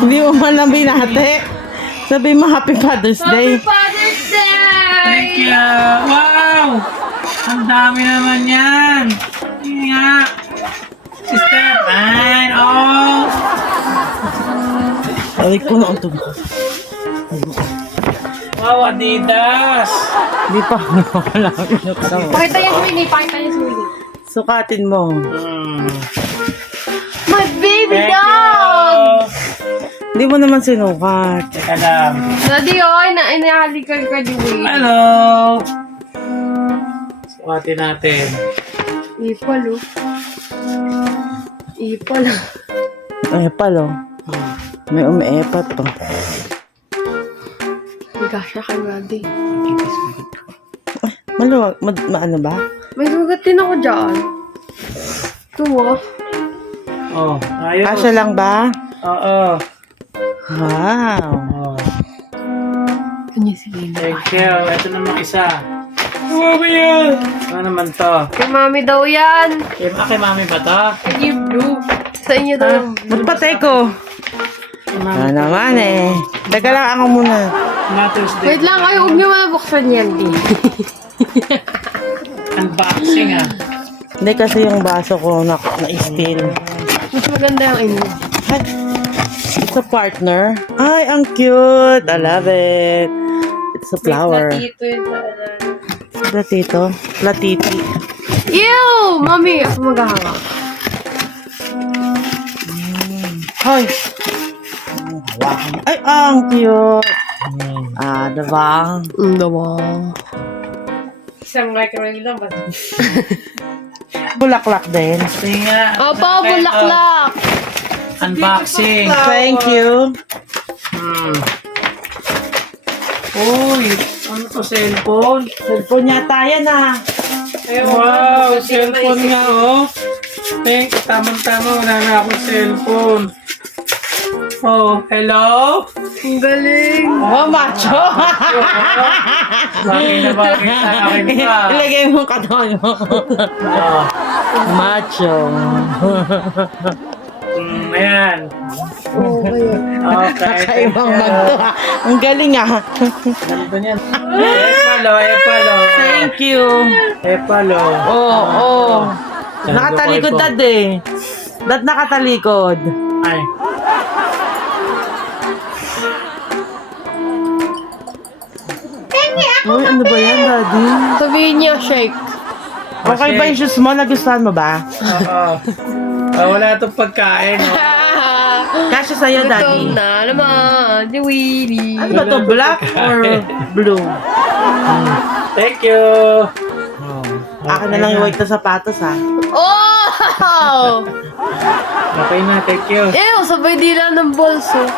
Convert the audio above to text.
Hindi mo man lang binate. Sabi mo, Happy Father's Day. Happy Father's Day! Thank you! Wow! Ang dami naman yan! Yun nga! Sister, man! Oh! Ay, ko na ito. Wow, Adidas! Hindi pa. Wala ko inuksaw. Pakita niya sa Winnie, pakita niya sa Winnie. Sukatin mo. My baby Thank dog! you! Hindi mo naman sinukat. Teka lang. Daddy, oh, inahalikan ka di Winnie. Hello! Sukatin natin. Ipal, oh. Ipal. Epal, oh. May umi-epat to. Gasya ka, Daddy. Maluwag. Maano ba? May sugat din ako dyan. Ito, oh. Oh, ayos. Kasya lang ba? Oo. Wow. Oh. Kanya si Winnie. Thank you. Ito naman isa. Wow, yan! Ano naman to? Kay mami daw yan. Kay mami ba to? Kay blue. Sa inyo daw yung blue. Ba't patay ko? Kay mami. Naman eh. Teka lang ako muna. Mother's Day. Wait lang, ay, huwag niyo malabuksan yan, di. Unboxing ah. Hindi kasi yung baso ko na-steal. Mas maganda yung inyo. Ay, it's a partner. Ay, ang cute. I love it. It's a flower. Platito yun sa alam. Platito. Platiti. Ew! Mami, ako maghahanga. Ay! Ay, ang cute. Ah, diba? Diba? Isang microwave lang ba? Bulaklak din. Kasi nga. Opo, bulaklak! Unboxing. Thank you. Uy, ano to, cellphone? Cellphone yata yan ah. Wow, cellphone nga oh. Tamang-tama, wala na akong cellphone. Oh, hello? Ang galing! Oh, macho. Bakit na bakit sa akin pa? Ilagay mo katawan mo. Oh, Macho. ayan. Oo, kayo. Okay, Kakaibang magto ah. Ang galing ah. Nandun yan. Epalo. Thank you. Epalo. Oh. Nakatalikod dad eh. Dad nakatalikod. Ay. Uy, ano ba yan, daddy? Sabihin niya, shake. Okay ba yung shoes mo? Nagustuhan mo ba? Oo. Wala itong pagkain. Oh. Kasya sa'yo, daddy. Gutom na naman, di Winnie. Ano ba to? Black or blue? Thank you. Akin na lang yung white na sapatos ah. Oh! Okay na, thank you. Ew, sabay dila ng bolso.